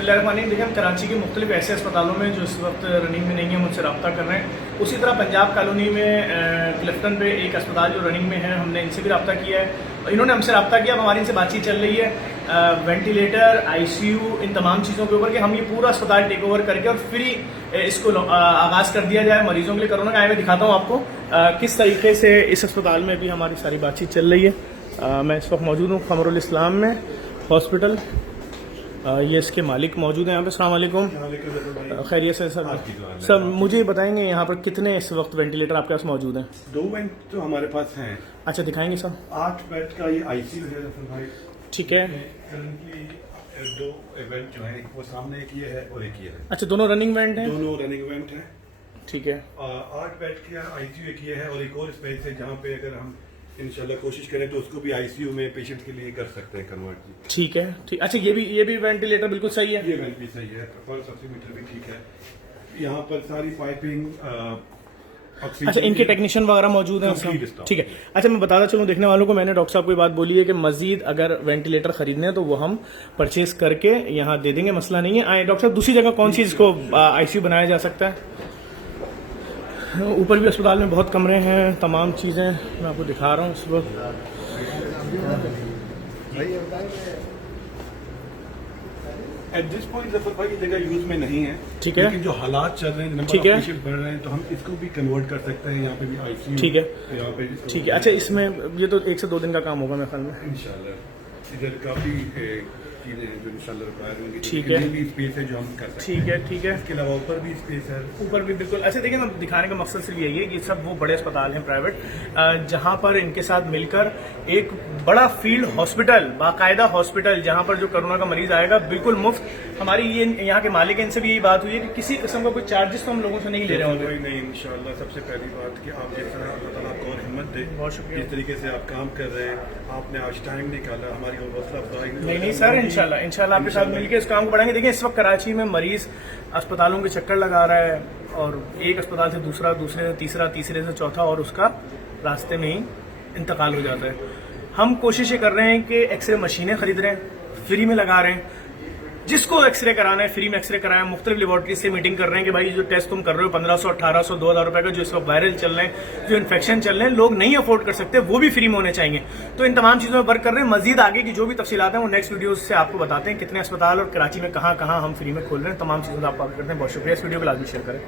देखिए हम कराची के मुख्तलिफ ऐसे अस्पतालों में जो इस वक्त रनिंग में नहीं है मुझसे रब्ता कर रहे हैं। उसी तरह पंजाब कॉलोनी में क्लिफ्टन पे एक अस्पताल जो रनिंग में है, हमने इनसे भी रब्ता किया है। इन्होंने हमसे रब्ता किया, अब हमारी इनसे बातचीत चल रही है वेंटिलेटर, आईसीयू, इन तमाम चीज़ों के ऊपर कि हम ये पूरा अस्पताल टेक ओवर करके और फ्री इसको आगाज़ कर दिया जाए मरीजों के लिए। कोरोना का मैं दिखाता हूँ आपको किस तरीके से इस अस्पताल में भी हमारी सारी बातचीत चल रही है। मैं इस वक्त मौजूद हूँ खमरुल इस्लाम में हॉस्पिटल। ये इसके मालिक मौजूद हैं यहाँ पे। अस्सलाम वालेकुम। खैरियत से सर मुझे बताएंगे यहाँ पर कितने इस वक्त वेंटिलेटर आपके पास मौजूद हैं? 2 वेंट तो हमारे पास हैं। अच्छा दिखाएंगे सर। 8 बेड का ये आईसीयू है रफल भाई। ठीक है। करंटली 2 वेंट जो है, एक वो सामने एक ये है और एक ये है। अच्छा दोनों रनिंग वेंट हैं? दोनों रनिंग वेंट हैं। ठीक है। 8 बेड का आईसीयू एक ये है और एक और स्पेस है जहाँ पे अगर हम इंशाल्लाह कोशिश करें तो उसको भी आईसीयू में पेशेंट के लिए कर सकते हैं कन्वर्ट। ठीक है। ठीक। अच्छा ये भी वेंटिलेटर बिल्कुल सही है? ये वेंट भी सही है, पल्स ऑक्सीमीटर भी ठीक है। यहाँ पर सारी पाइपिंग अच्छा इनके टेक्नीशियन वगैरह मौजूद हैं? ठीक है। अच्छा मैं बताता चलूँ देखने वालों को, मैंने डॉक्टर साहब को ये बात बोली है कि मजीद अगर वेंटिलेटर खरीदने हैं तो वो हम परचेज करके यहाँ दे देंगे, मसला नहीं है। आए डॉक्टर साहब दूसरी जगह कौन सी इसको आईसीयू बनाया जा सकता है? ऊपर भी अस्पताल में बहुत कमरे हैं, तमाम चीज़ें मैं आपको दिखा रहा हूँ इस वक्त। एट दिस पॉइंट जफर भाई ये जगह यूज में नहीं है। ठीक है। लेकिन जो हालात चल रहे हैं, नंबर ऑफ पेशेंट बढ़ रहे हैं, तो हम इसको भी कन्वर्ट कर सकते हैं। यहाँ पे भी आईसीयू। ठीक है। यहाँ पे ठीक है। अच्छा इसमें ये तो 1 से 2 दिन का काम होगा मेरे ख्याल में इंशाल्लाह। इधर काफी चीजें हैं जो इंशाल्लाह रिक्वायर होंगी। ठीक है। ये भी स्पेस है जो हम कर सकते हैं। ठीक है। ठीक है। इसके अलावा ऊपर भी स्पेस है। ऊपर भी बिल्कुल। अच्छा देखिए मैं दिखाने का मकसद सिर्फ यही है कि सब वो बड़े अस्पताल हैं प्राइवेट जहां पर इनके साथ मिलकर एक बड़ा फील्ड हॉस्पिटल, बाकायदा हॉस्पिटल, जहां पर जो कोरोना का मरीज आएगा बिल्कुल मुफ्त। हमारी ये यहाँ के मालिक हैं, इनसे भी यही बात हुई है कि किसी किस्म का कोई चार्जेस तो हम लोगों से नहीं ले रहे होंगे। नहीं इंशाल्लाह। सबसे पहली बात कि आप जिस तरह अल्लाह ताला आपको और हिम्मत दे, बहुत शुक्रिया। जिस तरीके से आप काम कर रहे हैं, आपने आज टाइम निकाला, हमारी हौसला अफजाई। नहीं सर इंशाल्लाह आपके साथ मिलकर इस काम को बढ़ाएंगे। देखिए इस वक्त कराची में मरीज अस्पतालों के चक्कर लगा रहा है और एक अस्पताल से दूसरा, दूसरे से तीसरा, तीसरे से चौथा, और उसका रास्ते में ही इंतकाल हो जाता है। हम कोशिश ये कर रहे हैं कि एक्सरे मशीनें खरीद रहे हैं, फ्री में लगा रहे हैं। जिसको एक्सरे कराना है फ्री में एक्सरे कराएं। मुख्तलिफ लेबॉर्ट्री से मीटिंग कर रहे हैं कि भाई जो टेस्ट तुम कर रहे हो 1500, 1800, 2000 रुपए का, जो इस वक्त वायरल चल रहे हैं, जो इन्फेक्शन चल रहे हैं, लोग नहीं अफोर्ड कर सकते, वो भी फ्री में होने चाहिए। तो इन तमाम चीज़ों में वर्क कर रहे हैं। मजीद आगे की जो भी तफसीलात हैं वो नेक्स्ट वीडियो से आपको बताते हैं, कितने अस्पताल और कराची में कहाँ कहाँ हम फ्री में खोल रहे हैं, तमाम चीज़ों को आपको आगे करते हैं। बहुत शुक्रिया। इस वीडियो को लाजमी शेयर करें।